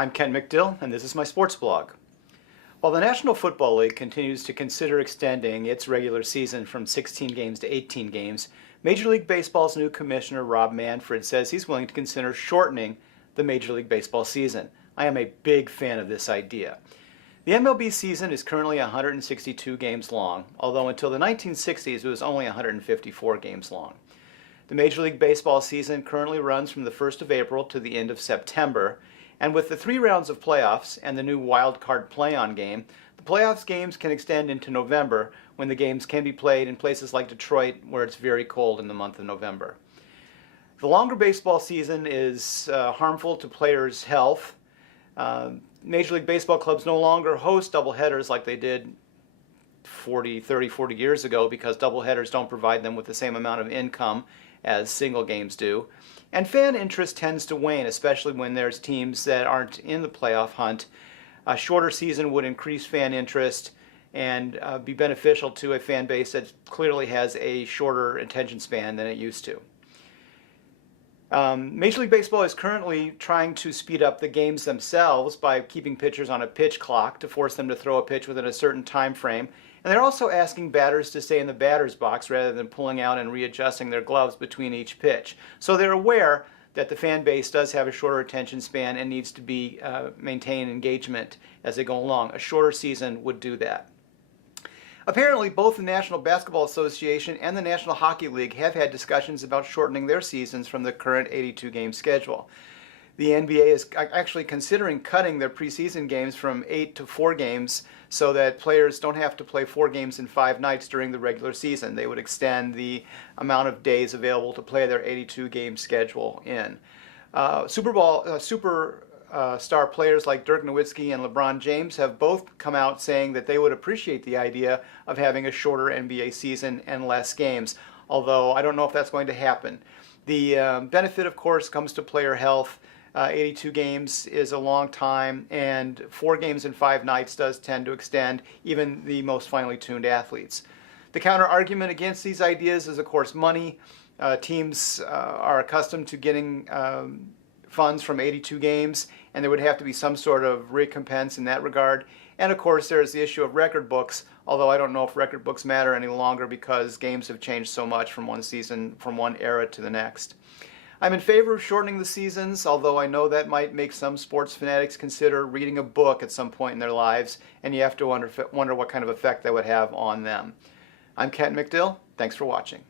I'm Ken McDill, and this is my sports blog. While the National Football League continues to consider extending its regular season from 16 games to 18 games, Major League Baseball's new commissioner, Rob Manfred, says he's willing to consider shortening the Major League Baseball season. I am a big fan of this idea. The MLB season is currently 162 games long, although until the 1960s it was only 154 games long. The Major League Baseball season currently runs from the 1st of April to the end of September, and with the 3 rounds of playoffs and the new wild card play-on game, the playoffs games can extend into November when the games can be played in places like Detroit where it's very cold in the month of November. The longer baseball season is harmful to players' health. Major League Baseball clubs no longer host doubleheaders like they did 30, 40 years ago because doubleheaders don't provide them with the same amount of income as single games do. And fan interest tends to wane, especially when there's teams that aren't in the playoff hunt. A shorter season would increase fan interest and be beneficial to a fan base that clearly has a shorter attention span than it used to. Major League Baseball is currently trying to speed up the games themselves by keeping pitchers on a pitch clock to force them to throw a pitch within a certain time frame. And they're also asking batters to stay in the batter's box rather than pulling out and readjusting their gloves between each pitch. So they're aware that the fan base does have a shorter attention span and needs to be maintain engagement as they go along. A shorter season would do that. Apparently, both the National Basketball Association and the National Hockey League have had discussions about shortening their seasons from the current 82-game schedule. The NBA is actually considering cutting their preseason games from 8 to 4 games so that players don't have to play 4 games in 5 nights during the regular season. They would extend the amount of days available to play their 82-game schedule in. Star players like Dirk Nowitzki and LeBron James have both come out saying that they would appreciate the idea of having a shorter NBA season and less games, although I don't know if that's going to happen. The benefit, of course, comes to player health. 82 games is a long time, and 4 games in 5 nights does tend to extend even the most finely tuned athletes. The counter argument against these ideas is, of course, money. Teams are accustomed to getting funds from 82 games, and there would have to be some sort of recompense in that regard. And of course, there's the issue of record books, although I don't know if record books matter any longer because games have changed so much from one season, from one era to the next. I'm in favor of shortening the seasons, although I know that might make some sports fanatics consider reading a book at some point in their lives, and you have to wonder what kind of effect that would have on them. I'm Ken McDill. Thanks for watching.